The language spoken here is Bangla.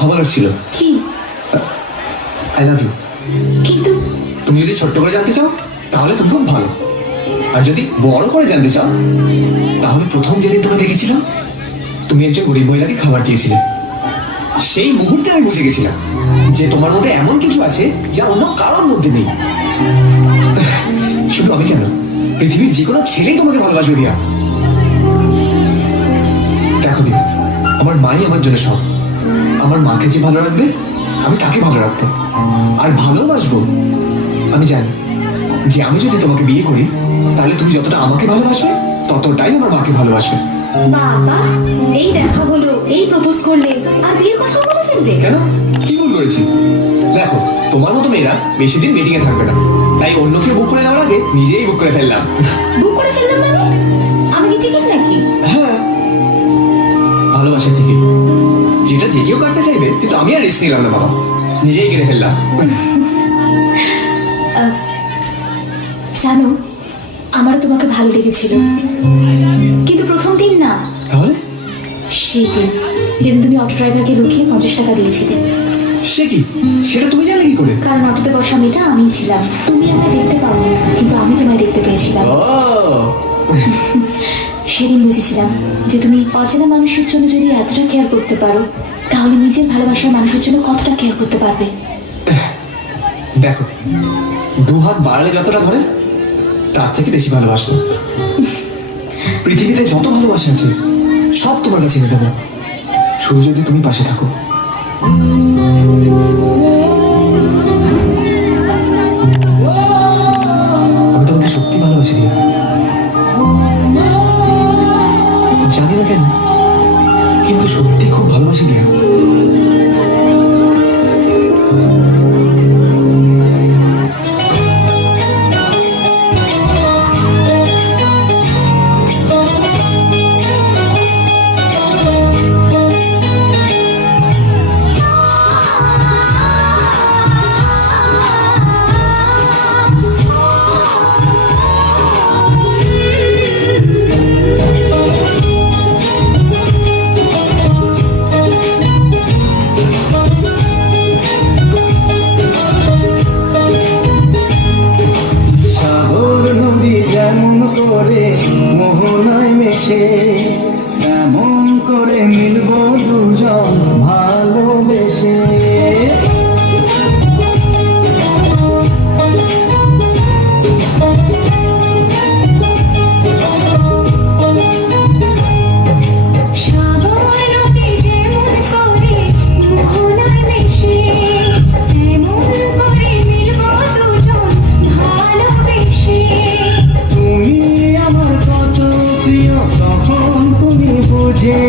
কথা বলার ছিল। কি? I love you. কিন্তু তুমি যদি ছোট্ট করে জানতে চাও তাহলে তুমি খুব ভালো, আর যদি বড় করে জানতে চাও তাহলে প্রথম যেদিন তোমায় দেখেছিলাম তুমি একজন গরিব মহিলাকে খাবার দিয়েছিলে, সেই মুহূর্তে আমি বুঝে গেছিলাম যে তোমার মধ্যে এমন কিছু আছে যা অন্য কারোর মধ্যে নেই। শুধু আমি কেন, পৃথিবীর যে কোনো ছেলেই তোমাকে ভালোবাসবে দিয়া। দেখো দিয়া, আমার মাই আমার জন্য সব। আমার মাকে যে ভালো রাখবে আমি তাকে ভালো রাখবো আর ভালোবাসবো। আমি জানি যে আমি যদি তোমাকে বিয়ে করি তাহলে তুমি যতটা আমাকে ভালোবাসবে ততটাই আমার মাকে ভালোবাসবে। বাবা, এই দেখা হলো, এই প্রপোজ করলে আর বিয়ের কথা বলে ফেলবে? কেন, কি ভুল করেছি? দেখো, তোমার মতো মেয়েরা বেশি দিন মিটিং এ থাকবে না, তাই অন্য কেউ বুক করে নেওয়ার আগে নিজেই বুক করে ফেললাম। বুক করে ফেললাম মানে? আমি কি টিকিট নাকি? হ্যাঁ, ভালোবাসার টিকিট, যেটা যে কেউ কাটতে চাইবে, কিন্তু আমি আর রিস্ক নিলাম না বাবা, নিজেই কেটে ফেললাম। জানো, আমারও তোমাকে ভালো লেগেছিল, কিন্তু প্রথম দিন না, তাহলে সেই দিন যেদিন তুমি অটো ড্রাইভারকে লুকিয়ে 50 টাকা দিয়েছিলে। সে কি, সেটা তুমি জানলে কি করে? কারণ অটোতে বসা মেয়েটা আমিই ছিলাম। তুমি আমায় দেখতে পাওনি, কিন্তু আমি তোমায় দেখতে পেয়েছিলাম। ও, সেদিন বুঝেছিলাম যে তুমি অচেনা মানুষের জন্য যদি এতটা কেয়ার করতে পারো, তাহলে নিজের ভালোবাসার মানুষের জন্য কতটা কেয়ার করতে পারবে। দেখো, দু হাত বাড়ালে যতটা ধরে তার থেকে বেশি ভালোবাসবো। পৃথিবীতে যত ভালোবাসা আছে সব তোমার কাছে এনে দেবো, শুধু যদি তুমি পাশে থাকো। আমি তোমাকে সত্যি ভালোবাসি দিয়া, জানি না কেন, কিন্তু সত্যি খুব ভালোবাসি দিয়া। মোহনায় মেশে এমন করে মিলব দুজন ভালোবেসে। তুমি আমার কত প্রিয়, তখন তুমি বুঝে